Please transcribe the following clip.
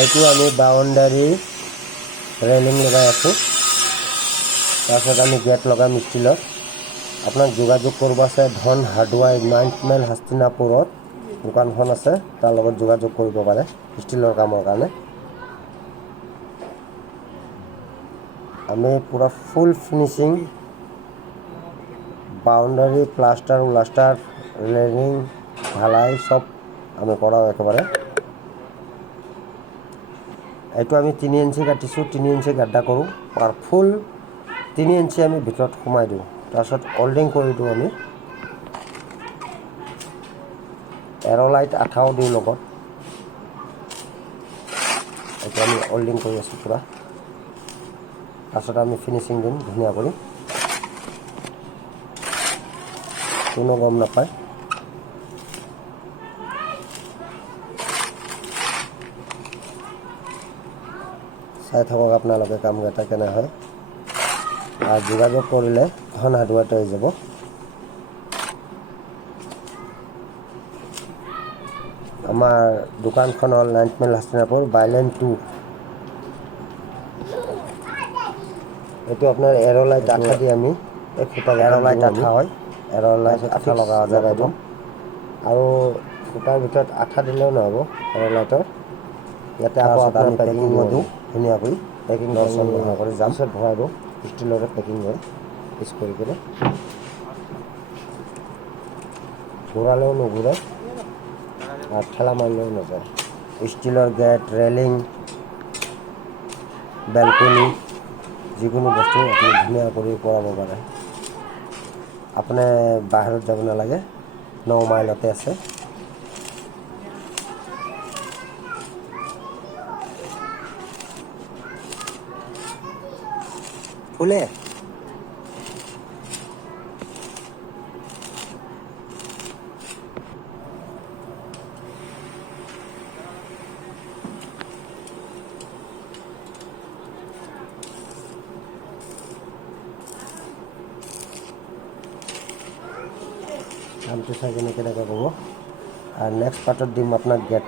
এইটো আমি boundary railing লগাই আছোঁ। তাৰপিছত আমি গেট লগাম ষ্টীলৰ। আপোনাক যোগাযোগ কৰিব আছে ধন হাৰ্ডৱেৰ 9 মাইল হাস্তিনাপুৰত দোকানখন আছে, তাৰ লগত যোগাযোগ কৰিব পাৰে ষ্টীলৰ কামৰ কাৰণে। আমি পূৰা ফুল ফিনিচিং বাউণ্ডাৰী প্লাষ্টাৰ উলাষ্টাৰ ৰেলিং ঢালাই চব আমি কৰাও একেবাৰে। এইটো আমি 3 ইঞ্চি কাটিছোঁ, 3 ইঞ্চি গাড্ডা কৰোঁ আৰু ফুল 3 ইঞ্চি আমি ভিতৰত সোমাই দিওঁ। তাৰপিছত অল্ডিং কৰি দিওঁ আমি, এৰ'লাইট আঠাও দিওঁ লগত। এইটো আমি অল্ডিং কৰি আছোঁ পূৰা। তাৰপিছত আমি ফিনিচিং দিম ধুনীয়া কৰি, কোনো গম নাপায়। চাই থাকক আপোনালোকে কামকেইটা কেনে হয়। আৰু যোগাযোগ কৰিলে ধন হাৰ্ডৱেৰতে হৈ যাব। আমাৰ দোকানখন হ'ল 9 মাইল হাস্তিনাপুৰ বাইলেন 2। এইটো আপোনাৰ এৰ'লাইট আঠা দি আমি এই খুঁটা এৰ'লাইট আঠা হয়, এৰ'লাইট আঠা লগাই দিম। আৰু খুঁটাৰ ভিতৰত আঠা দিলেও নহ'ব এৰ'লাইটৰ, ইয়াতে আকৌ আপোনাৰ পেকিং দিওঁ ধুনীয়াকৈ, পেকিং দৰ্শন নোহোৱা কৰি যাম। পিছত ভৰাই দিওঁ ষ্টীলৰে পেকিং হয় পিচ কৰি কিনে, ঘূৰালেও নুঘূৰে আৰু ঠেলা মাৰিলেও নাযায়। ষ্টীলৰ গেট, ৰেলিং, বেলকনি যিকোনো বস্তু আপুনি ধুনীয়া কৰি কৰাব পাৰে। আপুনি বাহিৰত যাব নালাগে, 9 মাইলতে আছে। ফুলে কামটো চাই কিনে কেনেকৈ ক'ব। আৰু নেক্সট পাৰ্টত দিম আপোনাক গেট।